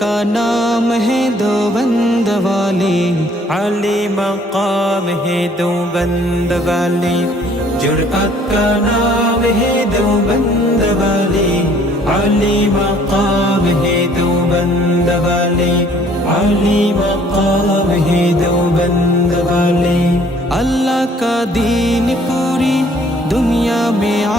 का नाम है दो बंद वाले अली मकाम है दो बंद वाले जुड़ का नाम है दो बंद वाले अली मकाम है दो बंद वाले अली मकाम है दो बंद वाले अल्लाह का दीन पूरी दुनिया में आ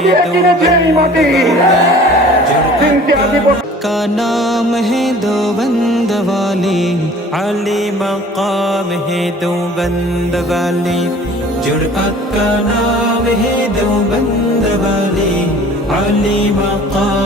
का नाम है दो बंद वाली अली मकाम है दो बंद वाली जुड़कत का नाम है दो बंद वाली अली मकाम